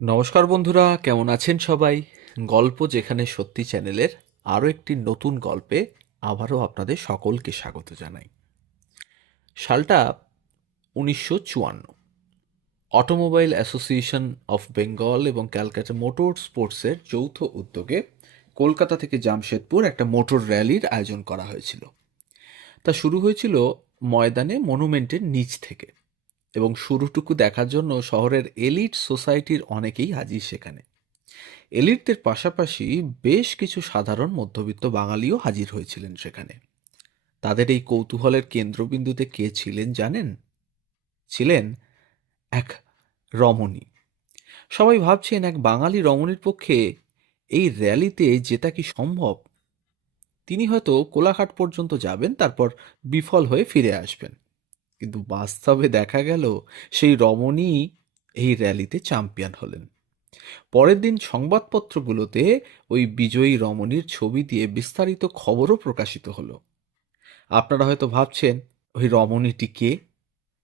নমস্কার বন্ধুরা, কেমন আছেন সবাই? গল্প যেখানে সত্যি চ্যানেলের আরও একটি নতুন গল্পে আবারও আপনাদের সকলকে স্বাগত জানাই। সালটা 1954। অটোমোবাইল অ্যাসোসিয়েশন অফ বেঙ্গল এবং ক্যালকাটা মোটর স্পোর্টসের যৌথ উদ্যোগে কলকাতা থেকে জামশেদপুর একটা মোটর র্যালির আয়োজন করা হয়েছিল। তা শুরু হয়েছিল ময়দানে মনুমেন্টের নিচ থেকে, এবং শুরুটুকু দেখার জন্য শহরের এলিট সোসাইটির অনেকেই হাজির সেখানে। এলিটদের পাশাপাশি বেশ কিছু সাধারণ মধ্যবিত্ত বাঙালিও হাজির হয়েছিলেন সেখানে। তাদের এই কৌতূহলের কেন্দ্রবিন্দুতে কে ছিলেন জানেন? ছিলেন এক রমণী। সবাই ভাবছেন এক বাঙালি রমণীর পক্ষে এই র্যালিতে জেতা কি সম্ভব? তিনি হয়তো কোলাঘাট পর্যন্ত যাবেন, তারপর বিফল হয়ে ফিরে আসবেন। কিন্তু বাস্তবে দেখা গেল সেই রমণী এই র্যালিতে চ্যাম্পিয়ন হলেন। পরের দিন সংবাদপত্রগুলোতে ওই বিজয়ী রমণীর ছবি দিয়ে বিস্তারিত খবরও প্রকাশিত হলো। আপনারা হয়তো ভাবছেন, ওই রমণীটি কে?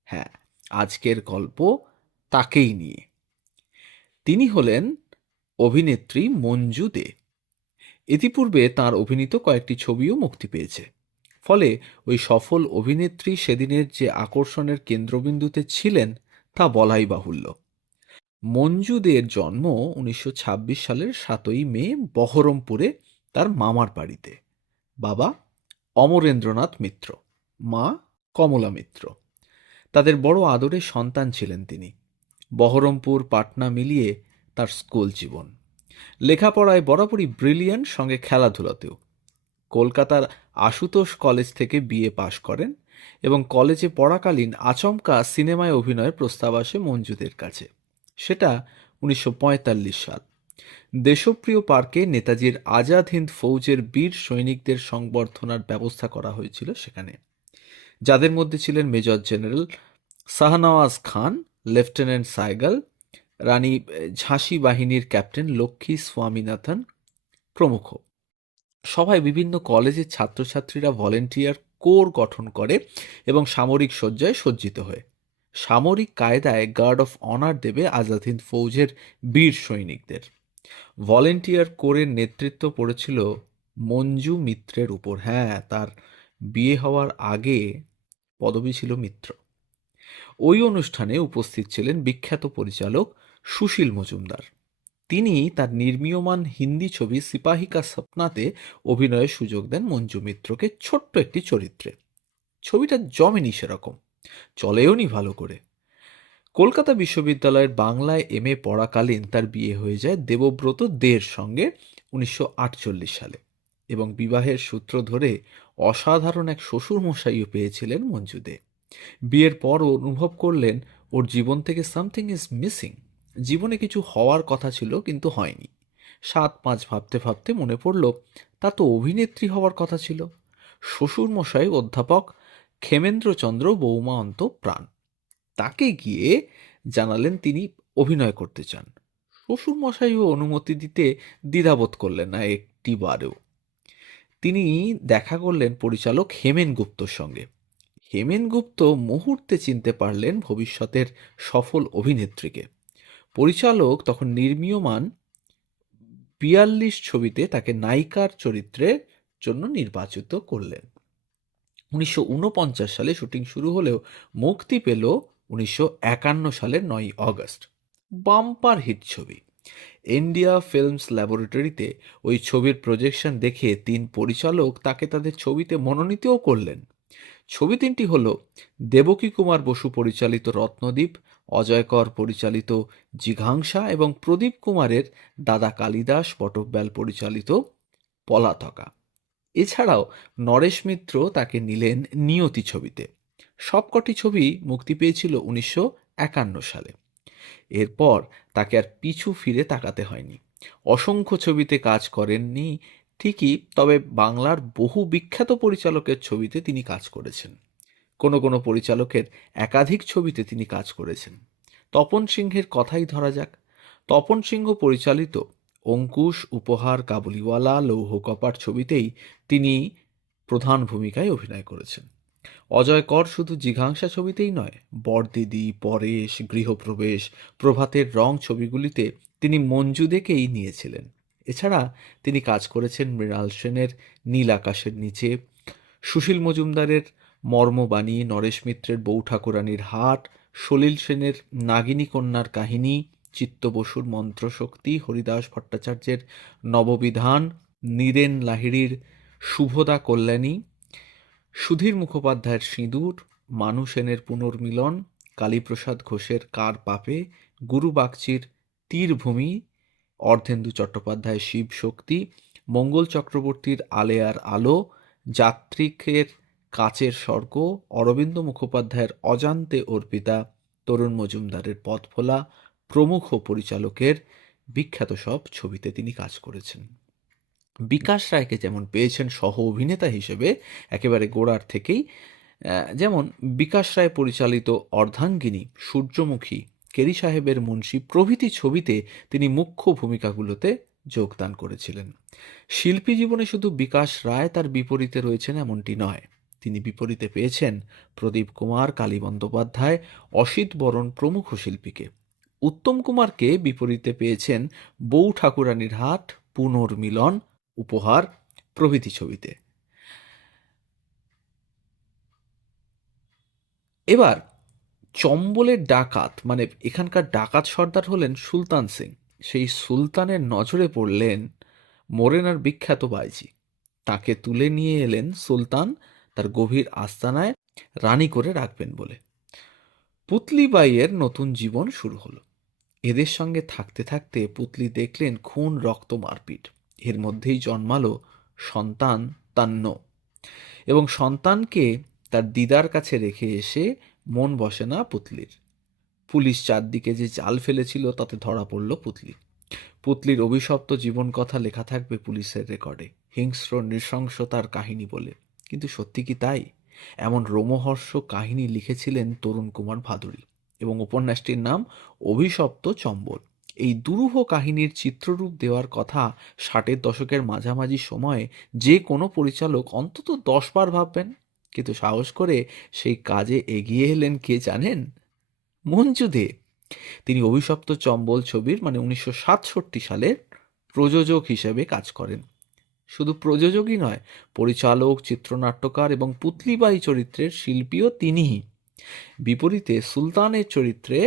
হ্যাঁ, আজকের গল্প তাকেই নিয়ে। তিনি হলেন অভিনেত্রী মঞ্জু দে। ইতিপূর্বে তাঁর অভিনীত কয়েকটি ছবিও মুক্তি পেয়েছে। ফলে ওই সফল অভিনেত্রী সেদিনের যে আকর্ষণের কেন্দ্রবিন্দুতে ছিলেন তা বলাই বাহুল্য। মঞ্জু দের জন্ম 1926 সালের 7ই মে বহরমপুরে তার মামার বাড়িতে। বাবা অমরেন্দ্রনাথ মিত্র, মা কমলা মিত্র। তাদের বড় আদরের সন্তান ছিলেন তিনি। বহরমপুর পাটনা মিলিয়ে তার স্কুল জীবন। লেখাপড়ায় বরাবরই ব্রিলিয়ান্ট, সঙ্গে খেলাধুলাতেও। কলকাতার আশুতোষ কলেজ থেকে বিএ পাশ করেন এবং কলেজে পড়াকালীন আচমকা সিনেমায় অভিনয়ের প্রস্তাব আসে মঞ্জুদের কাছে। সেটা 1945 সাল। দেশপ্রিয় পার্কে নেতাজির আজাদ হিন্দ ফৌজের বীর সৈনিকদের সংবর্ধনার ব্যবস্থা করা হয়েছিল সেখানে, যাদের মধ্যে ছিলেন মেজর জেনারেল শাহনওয়াজ খান, লেফটেন্যান্ট সাইগাল, রানী ঝাঁসি বাহিনীর ক্যাপ্টেন লক্ষ্মী স্বামীনাথন প্রমুখ। সভায় বিভিন্ন কলেজের ছাত্রছাত্রীরা ভলেন্টিয়ার কোর গঠন করে এবং সামরিক সজ্জায় সজ্জিত হয়ে সামরিক কায়দায় গার্ড অফ অনার দেবে আজাদ হিন্দ ফৌজের বীর সৈনিকদের। ভলেন্টিয়ার কোরের নেতৃত্ব পড়েছিল মঞ্জু মিত্রের উপর। হ্যাঁ, তার বিয়ে হওয়ার আগে পদবী ছিল মিত্র। ওই অনুষ্ঠানে উপস্থিত ছিলেন বিখ্যাত পরিচালক সুশীল মজুমদার। তিনি তার নির্মীয়মান হিন্দি ছবি সিপাহী কা সপনাতে অভিনয়ের সুযোগ দেন মঞ্জু মিত্রকে ছোট্ট একটি চরিত্রে। ছবিটা জমেনি সেরকম, চলেও নি ভালো করে। কলকাতা বিশ্ববিদ্যালয়ের বাংলায় এমএ পড়াকালীন তার বিয়ে হয়ে যায় দেবব্রত দের সঙ্গে 1948 সালে, এবং বিবাহের সূত্র ধরে অসাধারণ এক শ্বশুরমশাইও পেয়েছিলেন মঞ্জু দে। বিয়ের পর অনুভব করলেন ওর জীবন থেকে সামথিং ইজ মিসিং। জীবনে কিছু হওয়ার কথা ছিল কিন্তু হয়নি। 7-5 ভাবতে ভাবতে মনে পড়ল তা তো অভিনেত্রী হওয়ার কথা ছিল। শ্বশুরমশাই অধ্যাপক ক্ষেমেন্দ্রচন্দ্র বৌমা অন্ত প্রাণ। তাকে গিয়ে জানালেন তিনি অভিনয় করতে চান। শ্বশুরমশাইও অনুমতি দিতে দ্বিধাবোধ করলেন না একটিবারেও। তিনি দেখা করলেন পরিচালক হেমেন গুপ্তর সঙ্গে। হেমেন গুপ্ত মুহূর্তে চিনতে পারলেন ভবিষ্যতের সফল অভিনেত্রীকে। পরিচালক তখন নির্মীয়মান 42 ছবিতে তাকে নায়িকার চরিত্রের জন্য নির্বাচিত করলেন। 1949 সালে শুটিং শুরু হলেও মুক্তি পেল 1951 সালের 9ই অগস্ট। বাম্পার হিট ছবি। ইন্ডিয়া ফিল্মস ল্যাবরেটরিতে ওই ছবির প্রজেকশন দেখে 3 পরিচালক তাকে তাদের ছবিতে মনোনীতও করলেন। ছবি 3টি হল দেবকী কুমার বসু পরিচালিত রত্নদ্বীপ, অজয় কর পরিচালিত জিঘাংসা এবং প্রদীপ কুমারের দাদা কালিদাস বটব্যাল পরিচালিত পলাতকা। এছাড়াও নরেশ মিত্র তাকে নিলেন নিয়তি ছবিতে। সবকটি ছবি মুক্তি পেয়েছিল 1951 সালে। এরপর তাকে আর পিছু ফিরে তাকাতে হয়নি। অসংখ্য ছবিতে কাজ করেননি ঠিকই, তবে বাংলার বহু বিখ্যাত পরিচালকের ছবিতে তিনি কাজ করেছেন। কোনো কোনো পরিচালকের একাধিক ছবিতে তিনি কাজ করেছেন। তপন সিংহের কথাই ধরা যাক। তপন সিংহ পরিচালিত অঙ্কুশ, উপহার, কাবুলিওয়ালা, লৌহ কপাট ছবিতেই তিনি প্রধান ভূমিকায় অভিনয় করেছেন। অজয়কর শুধু জিঘাংসা ছবিতেই নয়, বরদিদি, পরেশ, গৃহপ্রবেশ, প্রভাতের রং ছবিগুলিতে তিনি মঞ্জুদেকেই নিয়েছিলেন। এছাড়া তিনি কাজ করেছেন মৃণাল সেনের নীল আকাশের নিচে, সুশীল মজুমদারের মর্মবাণী, নরেশ মিত্রের বউ ঠাকুরানীর হাট, সলিল সেনের নাগিনী কন্যার কাহিনী, চিত্ত বসুর মন্ত্রশক্তি, হরিদাস ভট্টাচার্যের নববিধান, নীরেন লাহিড়ীর শুভদা কল্যাণী, সুধীর মুখোপাধ্যায়ের সিঁদুর, মানু সেনের পুনর্মিলন, কালীপ্রসাদ ঘোষের কার পাপে, গুরু বাগচির তীরভূমি, অর্ধেন্দু চট্টোপাধ্যায়ের শিব শক্তি, মঙ্গল চক্রবর্তীর আলেয়ার আলো, যাত্রিকের কাচের স্বর্গ, অরবিন্দ মুখোপাধ্যায়ের অজান্তে অর্পিতা, তরুণ মজুমদারের পথফোলা প্রমুখ পরিচালকের বিখ্যাত সব ছবিতে তিনি কাজ করেছেন। বিকাশ রায়কে যেমন পেয়েছেন সহ অভিনেতা হিসেবে একেবারে গোড়ার থেকেই, যেমন বিকাশ রায় পরিচালিত অর্ধাঙ্গিনী, সূর্যমুখী, কেরি সাহেবের মুন্সি প্রভৃতি ছবিতে তিনি মুখ্য ভূমিকাগুলোতে যোগদান করেছিলেন। শিল্পী জীবনে শুধু বিকাশ রায় তার বিপরীতে রয়েছেন এমনটি নয়, তিনি বিপরীতে পেয়েছেন প্রদীপ কুমার, কালী বন্দ্যোপাধ্যায়, অসিত বরণ প্রমুখ শিল্পীকে। উত্তম কুমারকে বিপরীতে পেয়েছেন বউ ঠাকুরানীর হাট, পুনর্মিলন, উপহার প্রভৃতি ছবিতে। এবার চম্বলের ডাকাত, মানে এখানকার ডাকাত সর্দার হলেন সুলতান সিং। সেই সুলতানের নজরে পড়লেন মোরেনার বিখ্যাত বাইজি। তাকে তুলে নিয়ে এলেন সুলতান তার গভীর আস্তানায় রানী করে রাখবেন বলে। পুতলি বাইয়ের নতুন জীবন শুরু হলো। এদের সঙ্গে থাকতে থাকতে পুতলি দেখলেন খুন, রক্ত, মারপিট। এর মধ্যেই জন্মালো সন্তান তান্ন, এবং সন্তানকে তার দিদার কাছে রেখে এসে মন বসে না পুতলির। পুলিশ চারদিকে যে জাল ফেলেছিল তাতে ধরা পড়ল পুতলি। পুতলির অভিশপ্ত জীবন কথা লেখা থাকবে পুলিশের রেকর্ডে, হিংস্র নৃশংসতার কাহিনী বলে। কিন্তু সত্যি কি তাই? এমন রোমহর্ষ কাহিনী লিখেছিলেন তরুণ কুমার ভাদুড়ী, এবং উপন্যাসটির নাম অভিশপ্ত চম্বল। এই দুরূহ কাহিনীর চিত্ররূপ দেওয়ার কথা 60-এর দশকের মাঝামাঝি সময়ে যে কোনো পরিচালক অন্তত 10 বার ভাববেন। কিন্তু সাহস করে সেই কাজে এগিয়ে এলেন কে জানেন? মঞ্জু দে। তিনি অভিশপ্ত চম্বল ছবির, মানে 1967 সালের প্রযোজক হিসেবে কাজ করেন। শুধু প্রযোজকই নয়, পরিচালক, চিত্রনাট্যকার এবং পুতলিবাই চরিত্রের শিল্পীও তিনিই। বিপরীতে সুলতানের চরিত্রে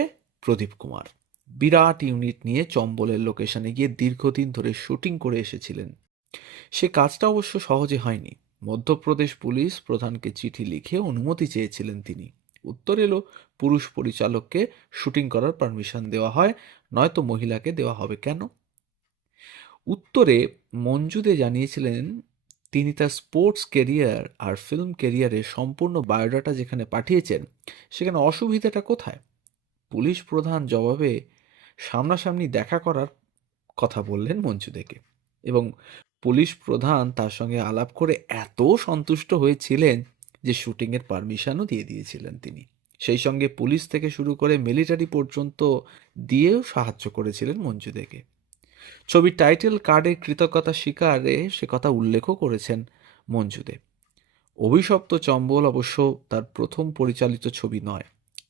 প্রদীপ কুমার বিরাট ইউনিট নিয়ে চম্বলের লোকেশনে গিয়ে দীর্ঘদিন ধরে শুটিং করে এসেছিলেন। সে কাজটা অবশ্য সহজে হয়নি। মধ্যপ্রদেশ পুলিশ প্রধানকে চিঠি লিখে অনুমতি চেয়েছিলেন তিনি। উত্তর এলো, পুরুষ পরিচালককে শুটিং করার পারমিশন দেওয়া হয়, নয়তো মহিলাকে দেওয়া হবে কেন? উত্তরে মঞ্জু দে জানিয়েছিলেন তিনি তার স্পোর্টস কেরিয়ার আর ফিল্ম কেরিয়ারের সম্পূর্ণ বায়োডাটা যেখানে পাঠিয়েছেন সেখানে অসুবিধাটা কোথায়। পুলিশ প্রধান জবাবে সামনাসামনি দেখা করার কথা বললেন মঞ্জু দেকে, এবং পুলিশ প্রধান তার সঙ্গে আলাপ করে এত সন্তুষ্ট হয়েছিলেন যে শুটিংয়ের পারমিশনও দিয়ে দিয়েছিলেন তিনি। সেই সঙ্গে পুলিশ থেকে শুরু করে মিলিটারি পর্যন্ত দিয়েও সাহায্য করেছিলেন মঞ্জু দেকে। ছবির টাইটেল কার্ডে কৃতজ্ঞতা স্বীকারে সে কথা উল্লেখও করেছেন মঞ্জু দে। অভিশপ্ত চম্বল অবশ্য তার প্রথম পরিচালিত ছবি নয়।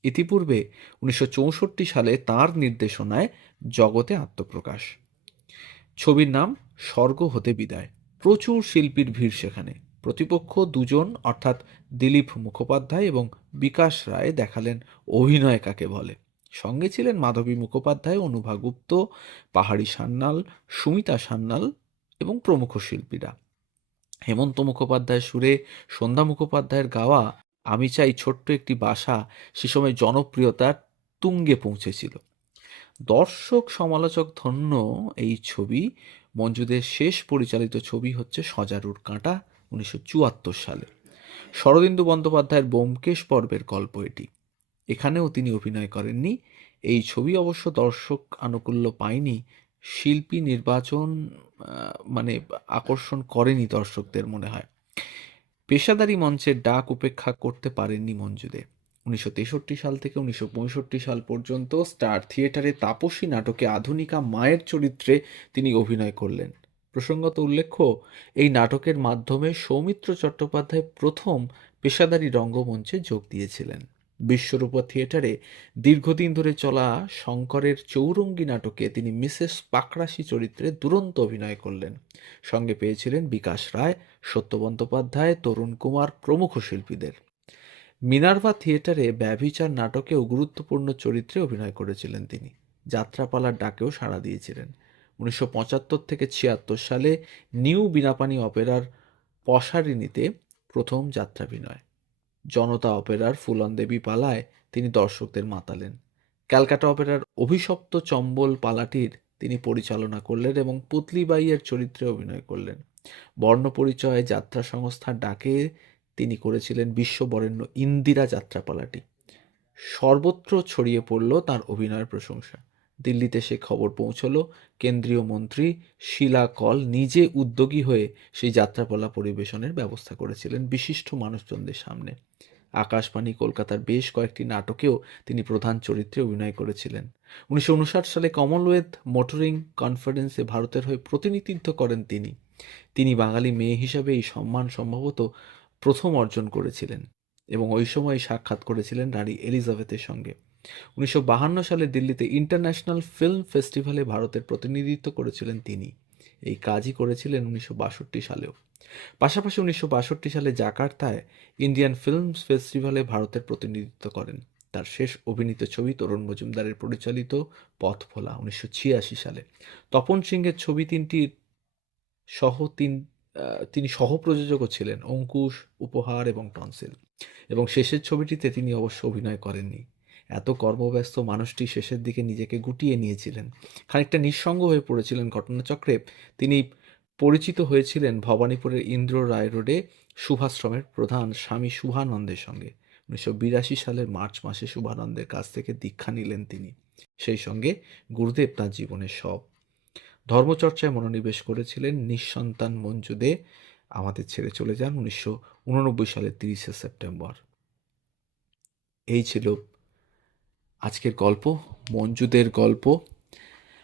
ইতিপূর্বে 1964 সালে তাঁর নির্দেশনায় জগতে আত্মপ্রকাশ। ছবির নাম স্বর্গ হতে বিদায়। প্রচুর শিল্পীর ভিড় সেখানে। প্রতিপক্ষ দুজন, অর্থাৎ দিলীপ মুখোপাধ্যায় এবং বিকাশ রায় দেখালেন অভিনয় কাকে বলে। সঙ্গে ছিলেন মাধবী মুখোপাধ্যায়, অনুভা গুপ্ত, পাহাড়ি সান্যাল, সুমিতা সান্যাল এবং প্রমুখ শিল্পীরা। হেমন্ত মুখোপাধ্যায়ের সুরে সন্ধ্যা মুখোপাধ্যায়ের গাওয়া আমি চাই ছোট্ট একটি বাসা সে সময় জনপ্রিয়তার তুঙ্গে পৌঁছেছিল। দর্শক সমালোচক ধন্য এই ছবি। মঞ্জুদের শেষ পরিচালিত ছবি হচ্ছে সজারুর কাঁটা, 1974 সালে। শরদিন্দু বন্দ্যোপাধ্যায়ের ব্যোমকেশ পর্বের গল্প এটি। এখানেও তিনি অভিনয় করেননি। এই ছবি অবশ্য দর্শক আনুকূল্য পায়নি। শিল্পী নির্বাচন মানে আকর্ষণ করেনি দর্শকদের মনে হয়। পেশাদারি মঞ্চের ডাক উপেক্ষা করতে পারেননি মঞ্জু দে। 1963 সাল থেকে 1965 সাল পর্যন্ত স্টার থিয়েটারে তাপসী নাটকে আধুনিকা মায়ের চরিত্রে তিনি অভিনয় করলেন। প্রসঙ্গত উল্লেখ্য, এই নাটকের মাধ্যমে সৌমিত্র চট্টোপাধ্যায় প্রথম পেশাদারী রঙ্গমঞ্চে যোগ দিয়েছিলেন। বিশ্বরূপা থিয়েটারে দীর্ঘদিন ধরে চলা শঙ্করের চৌরঙ্গী নাটকে তিনি মিসেস পাকরাশি চরিত্রে দুরন্ত অভিনয় করলেন। সঙ্গে পেয়েছিলেন বিকাশ রায়, সত্য বন্দ্যোপাধ্যায়, তরুণ কুমার প্রমুখ শিল্পীদের। মিনার্ভা থিয়েটারে ব্যভিচার নাটকেও গুরুত্বপূর্ণ চরিত্রে অভিনয় করেছিলেন তিনি। যাত্রাপালার ডাকেও সাড়া দিয়েছিলেন। 1975 থেকে 76 সালে নিউ বীণাপানি অপেরার পসারিণীতে প্রথম যাত্রাভিনয়। জনতা অপেরার ফুলন দেবী পালায় তিনি দর্শকদের মাতালেন। ক্যালকাটা অপেরার অভিশপ্ত চম্বল পালাটির তিনি পরিচালনা করলেন এবং পুতলিবাইয়ের চরিত্রে অভিনয় করলেন। বর্ণপরিচয় যাত্রা সংস্থার ডাকে তিনি করেছিলেন বিশ্ববরেণ্য ইন্দিরা যাত্রাপালাটি। সর্বত্র ছড়িয়ে পড়ল তার অভিনয়ের প্রশংসা। দিল্লিতে সে খবর পৌঁছল। কেন্দ্রীয় মন্ত্রী শীলা কল নিজে উদ্যোগী হয়ে সেই যাত্রাপালা পরিবেশনের ব্যবস্থা করেছিলেন বিশিষ্ট মানুষজনদের সামনে। আকাশবাণী কলকাতার বেশ কয়েকটি নাটকেও তিনি প্রধান চরিত্রে অভিনয় করেছিলেন। 1959 সালে কমনওয়েলথ মোটরিং কনফারেন্সে ভারতের হয়ে প্রতিনিধিত্ব করেন তিনি। তিনি বাঙালি মেয়ে হিসাবে এই সম্মান সম্ভবত প্রথম অর্জন করেছিলেন এবং ওই সময় সাক্ষাৎ করেছিলেন রানী এলিজাবেথের সঙ্গে। 1952 সালে দিল্লিতে ইন্টারন্যাশনাল ফিল্ম ফেস্টিভ্যালে ভারতের প্রতিনিধিত্ব করেছিলেন তিনি। এই কাজই করেছিলেন 1962 সালেও। পাশাপাশি 1962 সালে জাকার্তায় ইন্ডিয়ান ফিল্ম ফেস্টিভ্যালে ভারতের প্রতিনিধিত্ব করেন। তার শেষ অভিনীত ছবি তরুণ মজুমদারের পরিচালিত পথ ভোলা 1986 সালে। তপন সিংহের ছবি তিনটির তিনি সহ-প্রযোজকও ছিলেন, অঙ্কুশ, উপহার এবং টনসিল। এবং শেষের ছবিটিতে তিনি অবশ্য অভিনয় করেননি। এত কর্মব্যস্ত মানুষটি শেষের দিকে নিজেকে গুটিয়ে নিয়েছিলেন। খানিকটা নিঃসঙ্গ হয়ে পড়েছিলেন ঘটনাচক্রে। তিনি পরিচিত হয়েছিলেন ভবানীপুরের ইন্দ্র রায় রোডে শুভাশ্রমের প্রধান স্বামী শুভানন্দের সঙ্গে। 1982 সালের মার্চ মাসে শুভানন্দের কাছ থেকে দীক্ষা নিলেন তিনি। সেই সঙ্গে গুরুদেব তাঁর জীবনের সব। ধর্মচর্চায় মনোনিবেশ করেছিলেন। নিঃসন্তান মঞ্জু দে আমাদের ছেড়ে চলে যান 1989 সালের 30শে সেপ্টেম্বর। এই ছিল আজকের গল্প, মঞ্জুদের গল্প।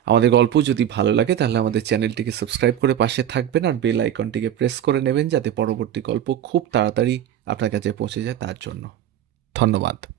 আমাদের গল্প যদি ভালো লাগে তাহলে আমাদের চ্যানেলটিকে সাবস্ক্রাইব করে পাশে থাকবেন আর বেল আইকনটিকে প্রেস করে নেবেন যাতে পরবর্তী গল্প খুব তাড়াতাড়ি আপনার কাছে পৌঁছে যায় তার জন্য। ধন্যবাদ।